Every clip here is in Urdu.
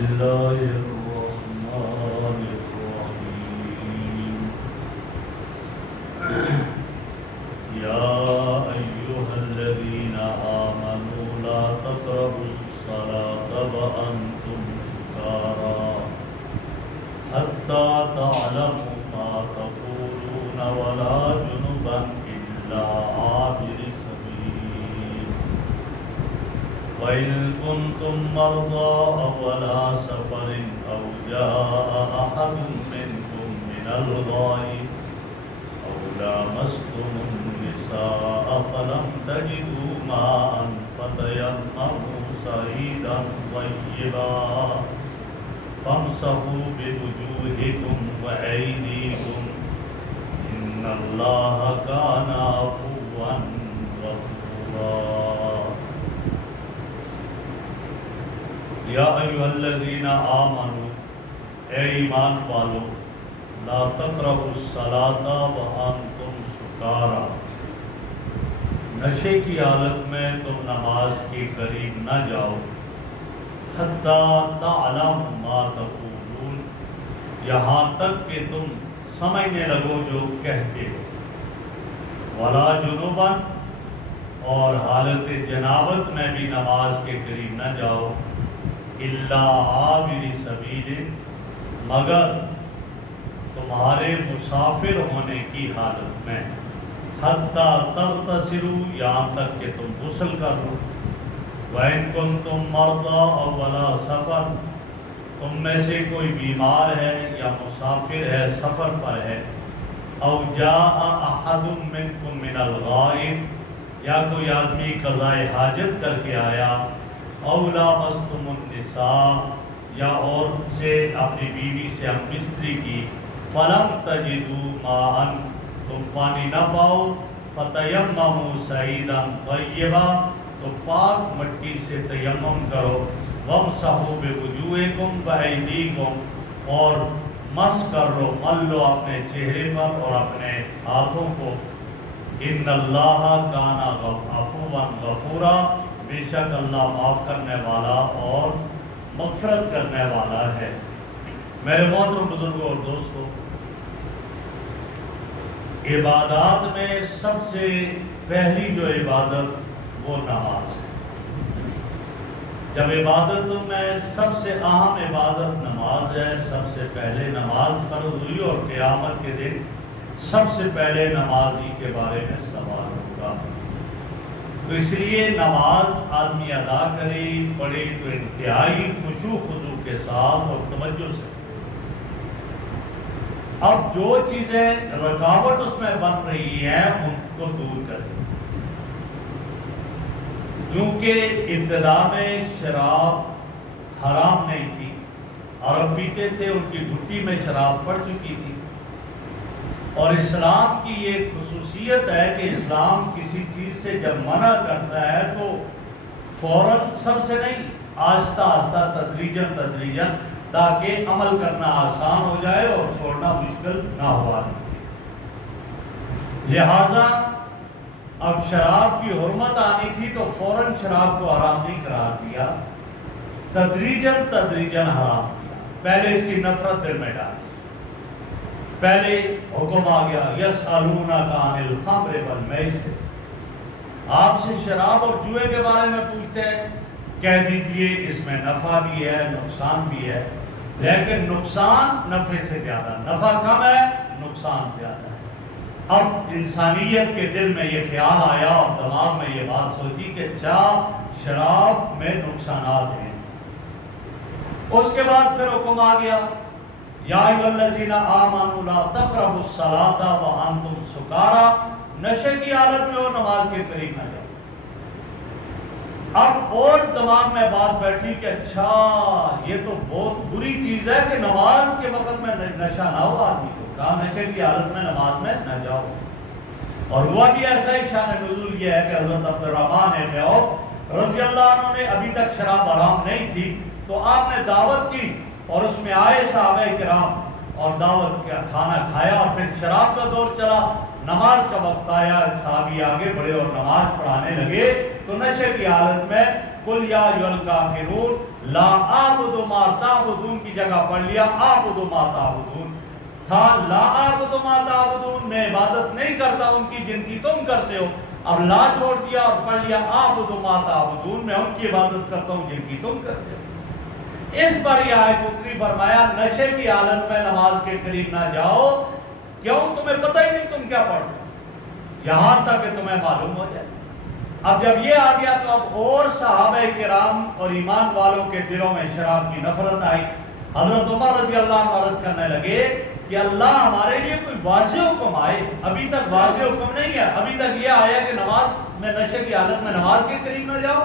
الله الرحمن الرحيم يا أيها الذين آمنوا لا تقربوا الصلاة وأنتم سكارى حتى تعلموا ما تقولون ولا جنبا إلا عابر سبيل وإن كنتم مرضى أو على سفر أو جاء أحد منكم من الغائط أو لامستم النساء فلم تجدوا ماء فتيمموا صعيدا طيبا فامسحوا بوجوهكم وأيديكم إن الله كان عفوا غفورا یا ایھا الذین آمنوا اے ایمان والو لا تقربوا الصلاۃ وانتم سکارى نشے کی حالت میں تم نماز کے قریب نہ جاؤ حتی تعلموا ما تقولون یہاں تک کہ تم سمجھنے لگو جو کہتے ہو ولا جنوبا اور حالت جنابت میں بھی نماز کے قریب نہ جاؤ الا عابر سبیل مگر تمہارے مسافر ہونے کی حالت میں حتی تغتسلوا یہاں تک کہ تم غسل کر لو وَإِن كُنتُم مَرْضَىٰ أَوْ عَلَىٰ سَفَرٍ تم میں سے کوئی بیمار ہے یا مسافر ہے سفر پر ہے أَوْ جَاءَ أَحَدٌ مِّنكُم مِّنَ الْغَائِطِ یا کوئی آدمی قضاء حاجت کر کے آیا أَوْ لَامَسْتُمُ النِّسَاءَ یا عورت سے اپنی بیوی سے ہم بستری کی فَلَمْ تَجِدُوا مَاءً تم پانی نہ پاؤ فَتَيَمَّمُوا صَعِيدًا طَيِّبًا تو پاک مٹی سے تیمم کرو وَامْسَحُوا بِوُجُوهِكُمْ وَأَيْدِيكُمْ اور مس کر لو مل لو اپنے چہرے پر اور اپنے ہاتھوں کو إِنَّ اللَّهَ كَانَ عَفُوًّا غَفُورًا بے شک اللہ معاف کرنے والا اور مغفرت کرنے والا ہے۔ میرے محترم بزرگوں اور دوستوں، عبادات میں سب سے پہلی جو عبادت وہ نماز ہے۔ جب عبادتوں میں سب سے اہم عبادت نماز ہے، سب سے پہلے نماز فرض ہوئی اور قیامت کے دن سب سے پہلے نمازی کے بارے میں سوال ہوگا۔ تو اس لیے نماز آدمی ادا کرے پڑھے تو انتہائی خشوع خضوع کے ساتھ اور توجہ سے۔ اب جو چیزیں رکاوٹ اس میں بن رہی ہیں ان کو دور کریں۔ چونکہ ابتدا میں شراب حرام نہیں تھی، عرب پیتے تھے، ان کی گھٹی میں شراب پڑ چکی تھی، اور اسلام کی یہ خصوصیت ہے کہ اسلام کسی چیز سے جب منع کرتا ہے تو فوراً سب سے نہیں، آہستہ آہستہ تدریجاً تاکہ عمل کرنا آسان ہو جائے اور چھوڑنا مشکل نہ ہوا۔ لہٰذا اب شراب کی حرمت آنی تھی تو فوراً شراب کو حرام نہیں قرار دیا، تدریجاً حرام کیا۔ پہلے اس کی نفرت دل میں ڈالی، پہلے حکم آ گیا یسألونک عن الخمر والمیسر، آپ سے شراب اور جوئے کے بارے میں پوچھتے ہیں، کہہ دیجئے اس میں نفع بھی ہے نقصان بھی ہے، لیکن نقصان نفع سے زیادہ، نفع کم ہے نقصان زیادہ ہے۔ اب انسانیت کے دل میں یہ خیال آیا اور دماغ میں یہ بات سوچی کہ شراب میں نقصانات ہیں۔ اس کے بعد پھر حکم آ گیا یا ایھا الذین آمنوا لا تقربوا الصلاۃ وانتم سکارى، نشے کی حالت میں ہو نماز کے قریب نہ جاؤ۔ اب اور دماغ میں بات بیٹھی کہ اچھا یہ تو بہت بری چیز ہے کہ نماز کے وقت میں نشہ نہ ہو آدمی کو، کہا نشے کی حالت میں نماز میں نہ جاؤ۔ اور ہوا بھی ایسا ہی، شان نزول یہ ہے کہ حضرت عبدالرحمن بن عوف رضی اللہ عنہ نے ابھی تک شراب حرام نہیں تھی تو آپ نے دعوت کی اور اس میں آئے صحابہ کرام اور دعوت کا کھانا کھایا، اور پھر شراب کا دور چلا، نماز کا وقت آیا، صحابی آگے بڑھے اور نماز پڑھانے لگے تو نشے کی حالت میں قل یا ایھا الکافرون لا اعبد ما تعبدون کی جگہ پڑھ لیا اعبد ما تعبدون تھا، لا اعبد ما تعبدون، میں عبادت نہیں کرتا ان کی جن کی تم کرتے ہو، اب لا چھوڑ دیا اور پڑھ لیا اعبد ما تعبدون، میں ان کی عبادت کرتا ہوں جن کی تم کرتے ہو۔ اس پر یہ آیت اتری، فرمایا نشے کی حالت میں نماز کے قریب نہ جاؤ، کیوں؟ تمہیں پتہ ہی نہیں تم کیا پڑھ رہے ہو، یہاں تک کہ تمہیں معلوم ہو جائے۔ اب جب یہ آ گیا تو اب اور صحابہ کرام اور ایمان والوں کے دلوں میں شراب کی نفرت آئی۔ حضرت عمر رضی اللہ عنہ عرض کرنے لگے کہ اللہ ہمارے لیے کوئی واضح حکم آئے، ابھی تک واضح حکم نہیں ہے، ابھی تک یہ آیا کہ نماز میں نشے کی حالت میں نماز کے قریب نہ جاؤ۔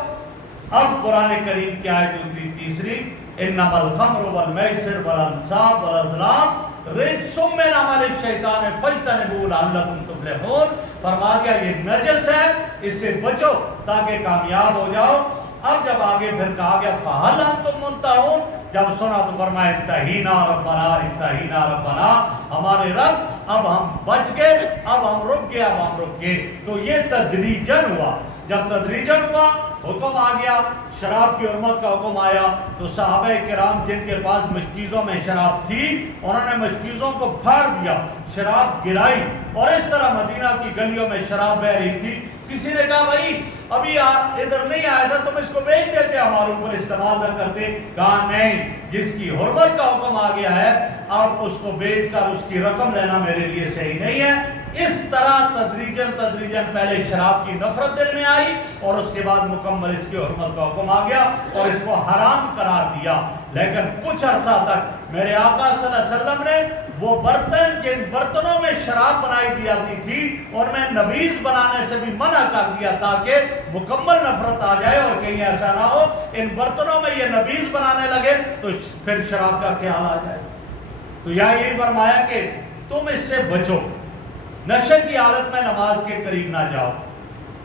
اب قرآن کریم کی آیت ہوتی تیسری، انما الخمر والمیسر والانصاب والازلام رجس من عمل الشیطان فاجتنبوہ لعلکم تفلحون، فرما دیا یہ نجس ہے، اس سے بچو تاکہ کامیاب ہو جاؤ۔ اب جب آگے پھر کہا گیا فہل انتم منتہون، جب سنا تو فرمایا انتہینا ربنا انتہینا ربنا، ہمارے رب اب ہم بچ گئے، اب ہم رک گئے، اب ہم رک گئے۔ تو یہ تدریجن ہوا، جب تدریجن ہوا حکم آ گیا، شراب کی حرمت کا حکم آیا، تو صحابہ کرام جن کے پاس مشکیزوں میں شراب تھی انہوں نے مشکیزوں کو پھاڑ دیا، شراب گرائی، اور اس طرح مدینہ کی گلیوں میں شراب بہ رہی تھی۔ کسی نے کہا بھائی ابھی ادھر نہیں آیا تھا، تم اس کو بیچ دیتے، ہمارے اوپر استعمال نہ کرتے۔ کہا نہیں، جس کی حرمت کا حکم آ گیا ہے اب اس کو بیچ کر اس کی رقم لینا میرے لیے صحیح نہیں ہے۔ اس طرح تدریجن پہلے شراب کی نفرت دل میں آئی اور اس کے بعد مکمل اس کی حرمت کا حکم آ گیا اور اس کو حرام قرار دیا۔ لیکن کچھ عرصہ تک میرے آقا صلی اللہ علیہ وسلم نے وہ برتن، جن برتنوں میں شراب بنائی دی جاتی تھی اور میں نبیذ بنانے سے بھی منع کر دیا تاکہ مکمل نفرت آ جائے اور کہیں ایسا نہ ہو ان برتنوں میں یہ نبیذ بنانے لگے تو پھر شراب کا خیال آ جائے۔ تو یہی فرمایا کہ تم اس سے بچو، نشے کی حالت میں نماز کے قریب نہ جاؤ۔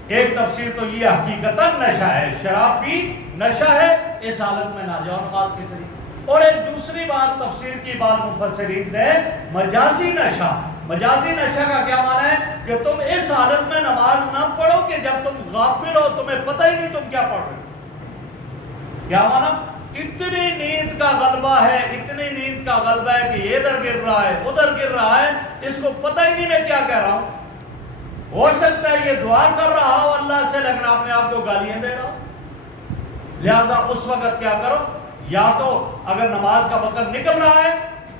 ایک تفسیر تو یہ حقیقتاً نشہ ہے، شراب بھی نشہ ہے، اس حالت میں نہ جاؤ نماز کے قریب۔ اور ایک دوسری بات تفسیر کی بات مفسرین نے مجازی نشہ، مجازی نشہ کا کیا معنی ہے کہ تم اس حالت میں نماز نہ پڑھو کہ جب تم غافل ہو، تمہیں پتہ ہی نہیں تم کیا پڑھ رہے ہو۔ کیا معنی؟ اتنی نیند کا غلبہ ہے، اتنی نیند کا غلبہ ہے کہ یہ ادھر گر رہا ہے ادھر گر رہا ہے، اس کو پتہ ہی نہیں میں کیا کہہ رہا ہوں۔ ہو سکتا ہے یہ دعا کر رہا ہو اللہ سے لیکن اپنے آپ کو گالیاں دے رہا ہو۔ لہذا اس وقت کیا کرو، یا تو اگر نماز کا وقت نکل رہا ہے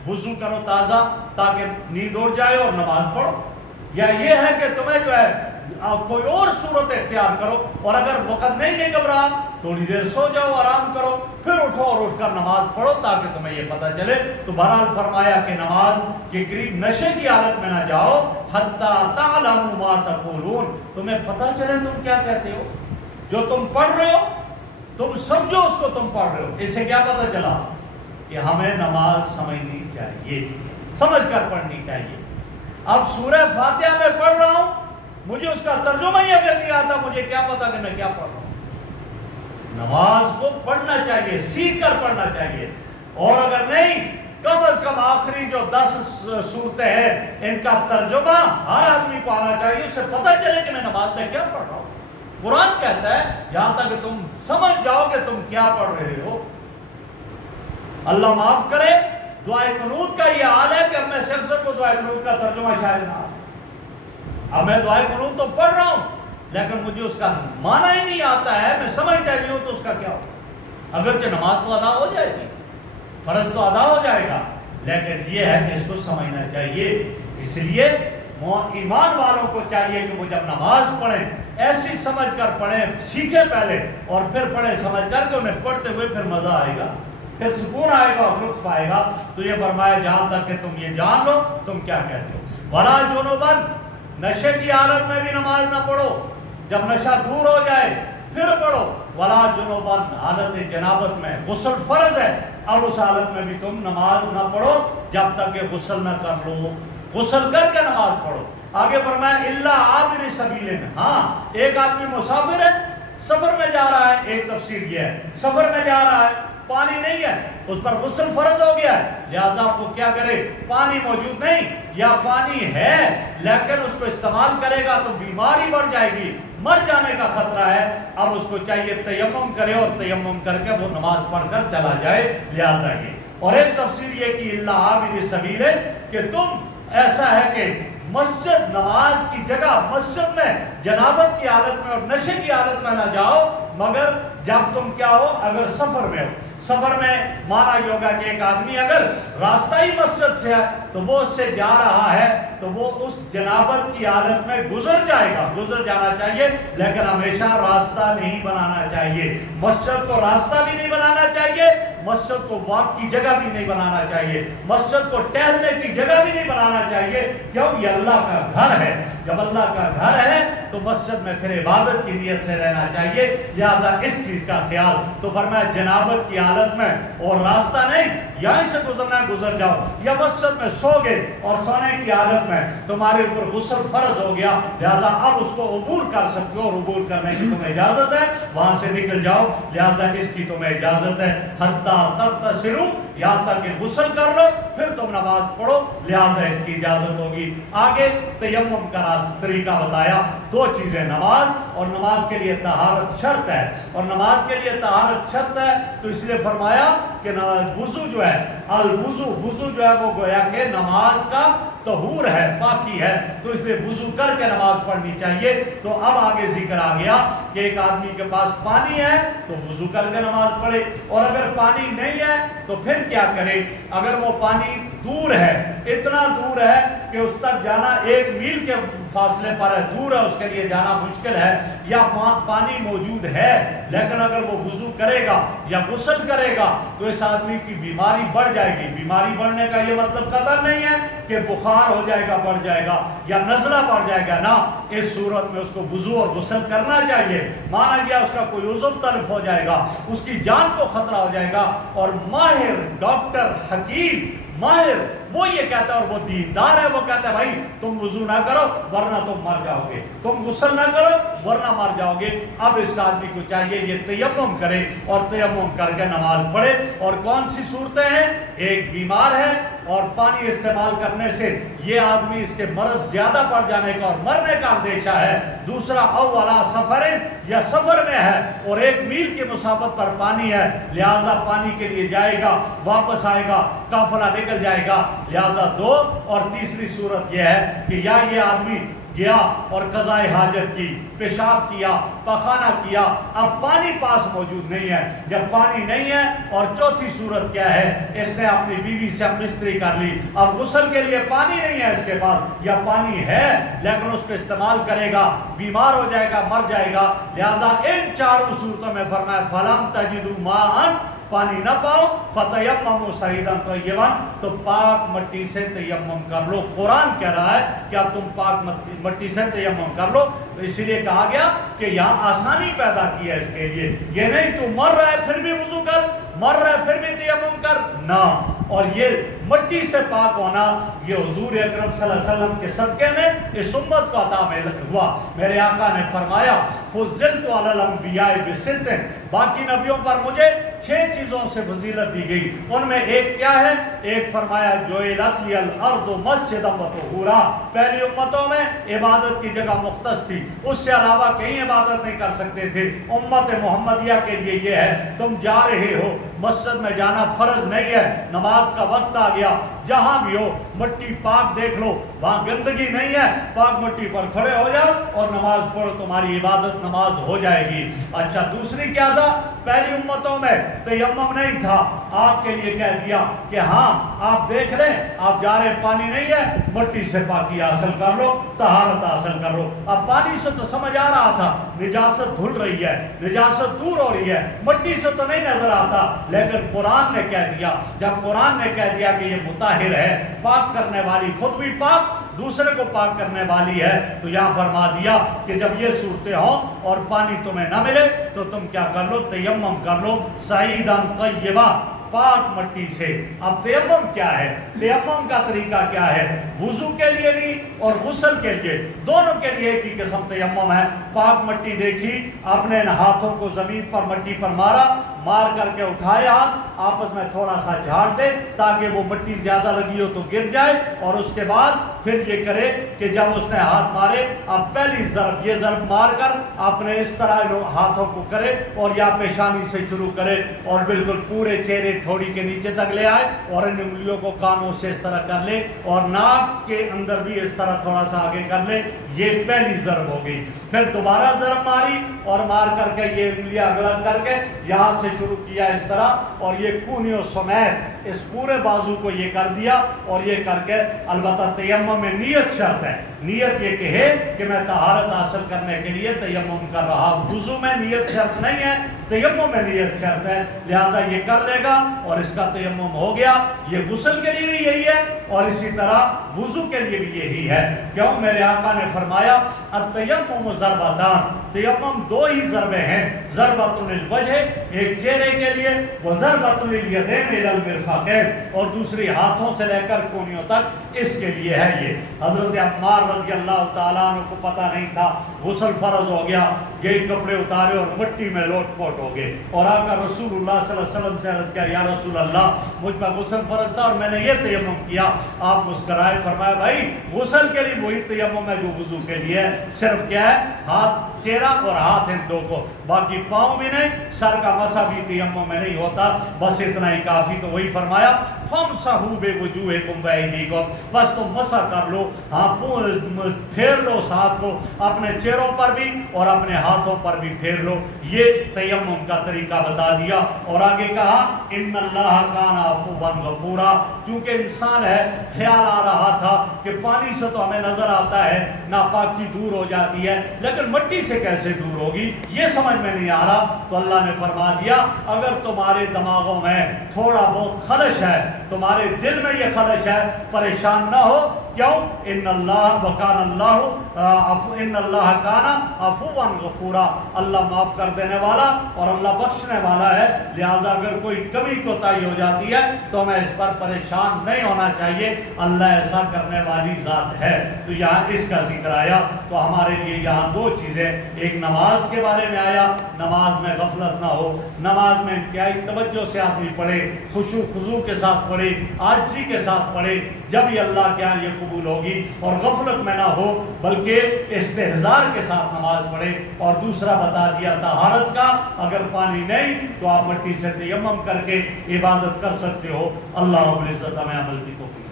وضو کرو تازہ تاکہ نیند اڑ جائے اور نماز پڑھو، یا یہ ہے کہ تمہیں جو ہے کوئی اور صورت اختیار کرو، اور اگر وقت نہیں نکل رہا تھوڑی دیر سو جاؤ، آرام کرو، پھر اٹھو اور اٹھ کر نماز پڑھو تاکہ تمہیں یہ پتہ چلے۔ تو بہرحال فرمایا کہ نماز کے قریب نشے کی حالت میں نہ جاؤ حتی تعلموا ما تقولون، تمہیں پتہ چلے تم کیا کہتے ہو، جو تم پڑھ رہے ہو تم سمجھو اس کو تم پڑھ رہے ہو۔ اس سے کیا پتہ چلا کہ ہمیں نماز سمجھنی چاہیے، سمجھ کر پڑھنی چاہیے۔ اب سورہ فاتحہ میں پڑھ رہا ہوں، مجھے اس کا ترجمہ ہی اگر نہیں آتا مجھے کیا پتا کہ میں کیا پڑھ رہا ہوں۔ نماز کو پڑھنا چاہیے، سیکھ کر پڑھنا چاہیے، اور اگر نہیں کم از کم آخری جو 10 صورتیں ہیں ان کا ترجمہ ہر آدمی کو آنا چاہیے، اس سے پتہ چلے کہ میں نماز میں کیا پڑھ رہا ہوں۔ قرآن کہتا ہے یہاں تک کہ تم سمجھ جاؤ کہ تم کیا پڑھ رہے ہو۔ اللہ معاف کرے، دعائے قنوت کا یہ حال ہے کہ اب میں سے اکثر کو دعائے قنوت کا ترجمہ شاید نہ، اب میں دعائے قنوت تو پڑھ رہا ہوں لیکن مجھے اس کا معنی ہی نہیں آتا ہے، میں سمجھتا بھی ہوں تو اس کا کیا ہو۔ اگرچہ نماز تو ادا ہو جائے گی، فرض تو ادا ہو جائے گا، لیکن یہ ہے کہ اس کو سمجھنا چاہیے۔ اس لیے ایمان والوں کو چاہیے کہ وہ جب نماز پڑھیں ایسی سمجھ کر پڑھیں، سیکھیں پہلے اور پھر پڑھیں سمجھ کر کے، انہیں پڑھتے ہوئے پھر مزہ آئے گا، پھر سکون آئے گا اور لطف آئے گا۔ تو یہ فرمایا جہاں تک کہ تم یہ جان لو تم کیا کہتے ہو۔ وَلَا جُنُبًا، نشے کی حالت میں بھی نماز نہ پڑھو، جب نشہ دور ہو جائے پھر پڑھو۔ وَلَا جُنُبًا، حالت جنابت میں، غسل فرض ہے، اب اس حالت میں بھی تم نماز نہ پڑھو جب تک کہ غسل نہ کر لو، غسل کر کے نماز پڑھو۔ آگے فرمایا الا عابر سبیل، ہاں ایک آدمی مسافر ہے، سفر میں جا رہا ہے، ایک تفسیر یہ ہے سفر میں جا رہا ہے، پانی نہیں ہے، اس پر غسل فرض ہو گیا ہے، لہذا وہ کیا کرے، پانی موجود نہیں یا پانی ہے لیکن اس کو استعمال کرے گا تو بیماری بڑھ جائے گی، مر جانے کا خطرہ ہے، اب اس کو چاہیے تیمم کرے اور تیمم کر کے وہ نماز پڑھ کر چلا جائے، لہذا یہ۔ اور ایک تفسیر یہ کہ اللہ عابر سبیل ہے کہ تم ایسا ہے کہ مسجد نماز کی جگہ مسجد میں جنابت کی حالت میں اور نشے کی حالت میں نہ جاؤ مگر جب تم کیا ہو، اگر سفر میں ہو۔ سفر میں مانا یہ ہوگا کہ ایک آدمی اگر راستہ ہی مسجد سے ہے تو وہ اس سے جا رہا ہے تو وہ اس جنابت کی حالت میں گزر جائے گا، گزر جانا چاہیے، لیکن ہمیشہ راستہ نہیں بنانا چاہیے، مسجد کو راستہ بھی نہیں بنانا چاہیے، مسجد کو واک کی جگہ بھی نہیں بنانا چاہیے، مسجد کو ٹہلنے کی جگہ بھی نہیں بنانا چاہیے، کیوں؟ یہ اللہ کا گھر ہے، جب اللہ کا گھر ہے تو مسجد میں پھر عبادت کی نیت سے رہنا چاہیے، لہذا اس چیز کا خیال۔ تو فرمایا جنابت کی حالت میں اور راستہ نہیں، یہیں سے گزرنا ہے گزر جاؤ، یا مسجد میں سو گئے اور سونے کی حالت میں تمہارے اوپر غسل فرض ہو گیا، لہذا اب اس کو عبور کر سکتے ہو اور عبور کرنے کی تمہیں اجازت ہے، وہاں سے نکل جاؤ، لہذا اس کی تمہیں اجازت ہے، حتیٰ تغتسلوا، یہاں تک کہ غسل کر لو پھر تم نماز پڑھو، لہذا اس کی اجازت ہوگی۔ آگے تیمم کا طریقہ بتایا، دو چیزیں، نماز اور نماز کے لیے طہارت شرط ہے، اور نماز کے لیے طہارت شرط ہے تو اس لیے فرمایا کہ وضو جو ہے، الوضو، وضو جو ہے وہ گویا کہ نماز کا طہور ہے، پاکی ہے، تو اس لیے وضو کر کے نماز پڑھنی چاہیے۔ تو اب آگے ذکر آ گیا کہ ایک آدمی کے پاس پانی ہے تو وضو کر کے نماز پڑھے، اور اگر پانی نہیں ہے تو پھر کیا کرے؟ اگر وہ پانی دور ہے، اتنا دور ہے کہ اس تک جانا 1 میل کے فاصلے پر ہے، دور ہے، اس کے لیے جانا مشکل ہے، یا پانی موجود ہے لیکن اگر وہ وضو کرے گا یا غسل کرے گا تو اس آدمی کی بیماری بڑھ جائے گی۔ بیماری بڑھنے کا یہ مطلب قطع نہیں ہے کہ بخار ہو جائے گا، بڑھ جائے گا، یا نزلہ بڑھ جائے گا، نہ، اس صورت میں اس کو وضو اور غسل کرنا چاہیے۔ مانا گیا اس کا کوئی عضو تلف ہو جائے گا، اس کی جان کو خطرہ ہو جائے گا، اور ماہر ڈاکٹر حکیم ماہر وہ یہ کہتا ہے، اور وہ دیندار ہے، وہ کہتا ہے بھائی تم وضو نہ کرو ورنہ تم مر جاؤ گے، تم غسل نہ کرو ورنہ مر جاؤ گے۔ اب اس آدمی کو چاہیے یہ تیمم کرے اور تیمم کر کے نماز پڑھے۔ اور کون سی صورتیں ہیں؟ ایک بیمار ہے اور پانی استعمال کرنے سے یہ آدمی اس کے مرض زیادہ بڑھ جانے کا اور مرنے کا اندیشہ ہے۔ دوسرا اولا سفر، یا سفر میں ہے اور 1 میل کی مسافت پر پانی ہے، لہذا پانی کے لیے جائے گا، واپس آئے گا، قافلہ نکل جائے گا، لہذا 2۔ اور تیسری صورت یہ ہے کہ یا یہ آدمی گیا اور قضائے حاجت کی، پیشاب کیا، پخانہ کیا، اب پانی پاس موجود نہیں ہے، جب پانی نہیں ہے، اور چوتھی صورت کیا ہے؟ اس نے اپنی بیوی سے مستری کر لی، اب غسل کے لیے پانی نہیں ہے اس کے پاس، یا پانی ہے لیکن اس کو استعمال کرے گا، بیمار ہو جائے گا، مر جائے گا، لہذا ان چاروں صورتوں میں فرمایا فَلَمْ تَجِدُوا مَاءً، پانی نہ پاؤ، فَتَيَمَّمُوا صَعِيدًا طَيِّبًا، تو پاک مٹی سے تیمم کر لو۔ قرآن کہہ رہا ہے کہ اب تم پاک مٹی سے تیمم کر لو، تو اسی لیے کہا گیا کہ یہاں آسانی پیدا کی ہے اس کے لیے، یہ نہیں تو مر رہا ہے پھر بھی وضو کر، مر رہا ہے پھر بھی تیمم کر، نہ۔ اور یہ مٹی سے پاک ہونا یہ حضور اکرم صلی اللہ علیہ وسلم کے صدقے میں اس امت کو عطا ہوا۔ میرے آقا نے فرمایا فضلت علی الانبیاء بست، باقی نبیوں پر مجھے 6 چیزوں سے فضیلت دی گئی، ان میں ایک کیا ہے؟ ایک فرمایا جعلت لی الارض مسجدا وطہورا، پہلی امتوں میں عبادت کی جگہ مختص تھی، اس سے علاوہ کہیں عبادت نہیں کر سکتے تھے۔ امت محمدیہ کے لیے یہ ہے تم جا رہے ہو، مسجد میں جانا فرض نہیں ہے، نماز کا وقت آ گیا، جہاں بھی ہو مٹی پاک دیکھ لو، وہاں گندگی نہیں ہے، پاک مٹی پر کھڑے ہو جاؤ اور نماز پڑھو، تمہاری عبادت نماز ہو جائے گی۔ اچھا، دوسری کیا تھا؟ پہلی امتوں میں تیمم نہیں تھا، آپ کے لیے کہہ دیا کہ ہاں آپ دیکھ لیں، آپ جا رہے پانی نہیں ہے، مٹی سے پاکی حاصل کر لو، طہارت حاصل کر لو۔ اب پانی سے تو سمجھ آ رہا تھا نجاست دھل رہی ہے، نجاست دور ہو رہی ہے، مٹی سے تو نہیں نظر آتا، لیکن قرآن نے کہہ دیا، جب قرآن نے کہہ دیا کہ یہ مطہر ہے، پاک کرنے والی، خود بھی پاک دوسرے کو پاک کرنے والی ہے، تو یہاں فرما دیا کہ جب یہ صورتیں ہوں اور پانی تمہیں نہ ملے تو تم کیا کر لو؟ تیمم کر لو، صعیداً طیبا، پاک مٹی سے۔ اب تیمم کیا ہے؟ تیمم کا طریقہ کیا ہے؟ وضو کے لیے بھی اور غسل کے لیے، دونوں کے لیے ایک ہی قسم تیمم ہے۔ پاک مٹی دیکھی، اپنے ہاتھوں کو زمین پر مٹی پر مارا، مار کر کے اٹھائے ہاتھ، آپس میں تھوڑا سا جھاڑ دے تاکہ وہ مٹی زیادہ لگی ہو تو گر جائے، اور اس کے بعد پھر یہ کرے کہ جب اس نے ہاتھ مارے اب پہلی ضرب یہ ضرب مار کر آپ نے اس طرح ہاتھوں کو کرے اور یا پیشانی سے شروع کرے اور بالکل پورے چہرے ٹھوڑی کے نیچے تک لے آئے اور ان انگلیوں کو کانوں سے اس طرح کر لے اور ناک کے اندر بھی اس طرح تھوڑا سا آگے کر لے، یہ پہلی ضرب ہو گئی۔ پھر دوبارہ ضرب ماری اور مار کر کے یہ انگلیاں الگ کر کے یہاں سے شروع کیا اس طرح اور یہ کونیوں سمیت اس پورے بازو کو یہ کر دیا اور یہ کر کے، البتہ تیمم میں نیت شرط ہے، نیت یہ کہے کہ میں طہارت حاصل کرنے کے لیے تیمم کر رہا ہوں، وضو میں نیت شرط نہیں ہے، تیمم میں نیت شرط ہے، لہذا یہ کر لے گا اور اس کا تیمم ہو گیا۔ یہ غسل کے لیے بھی یہی ہے اور اسی طرح وضو کے لیے بھی یہی ہے، کیوں میرے آقا نے فرمایا التیمم ضربتان، تیمم دو ہی ضربیں ہیں، ضربۃ للوجہ ایک چہرے کے لیے، وضربۃ للیدین الی المرفقین اور دوسری ہاتھوں سے لے کر کونیوں تک اس کے لیے ہے۔ یہ حضرت عمار رضی اللہ تعالیٰ عنہ کو پتہ نہیں تھا، غسل فرض ہو گیا، یہی کپڑے اتارے اور مٹی میں لوٹ پوٹ ہو گئے اور آ کر رسول اللہ صلی اللہ علیہ وسلم سے عرض کیا یا رسول اللہ مجھ پر غسل فرض تھا اور میں نے یہ تیمم کیا۔ آپ مسکرائے، فرمایا بھائی غسل کے لیے وہی تیمم ہے جو وضو کے لیے ہے، صرف کیا ہے ہاتھ چہرہ اور ہاتھ ان دو کو، باقی پاؤں بھی نہیں، سر کا مسح بھی تیمم میں نہیں ہوتا، بس اتنا ہی کافی۔ تو وہی فرمایا فامسحوا بوجوہکم وایدیکم، بس تم مسح کر لو، ہاں پھیر لو اس ہاتھ کو، اپنے چہروں پر بھی اور اپنے ہاتھوں پر بھی پھیر لو۔ یہ تیمم کا طریقہ بتا دیا اور آگے کہا ان اللہ کان عفوا غفورا، چونکہ انسان ہے خیال آ رہا تھا کہ پانی سے تو ہمیں نظر آتا ہے ناپاکی دور ہو جاتی ہے لیکن مٹی سے کیسے دور ہوگی، یہ سمجھ میں نہیں آ رہا، تو اللہ نے فرما دیا اگر تمہارے دماغوں میں تھوڑا بہت خلش ہے، تمہارے دل میں یہ خلش ہے، پریشان نہ ہو، کیوں ان اللہ وکان اللہ کان عفوا غفورا، اللہ معاف کر دینے والا اور اللہ بخشنے والا ہے، لہذا اگر کوئی کمی کوتاہی ہو جاتی ہے تو ہمیں اس پر پریشان نہیں ہونا چاہیے، اللہ ایسا کرنے والی ذات ہے۔ تو یہاں اس کا ذکر آیا، تو ہمارے لیے یہاں دو چیزیں، ایک نماز کے بارے میں آیا، نماز میں غفلت نہ ہو، نماز میں انتہائی توجہ سے آدمی پڑھے، خشوع خضوع کے ساتھ پڑھے، عاجزی کے ساتھ پڑھے، جب یہ اللہ کے ہاں یہ قبول ہوگی، اور غفلت میں نہ ہو بلکہ استحضار کے ساتھ نماز پڑھے۔ اور دوسرا بتا دیا طہارت کا، اگر پانی نہیں تو آپ مٹی سے تیمم کر کے عبادت کر سکتے ہو۔ اللہ رب العزت ہمیں عمل کی توفیق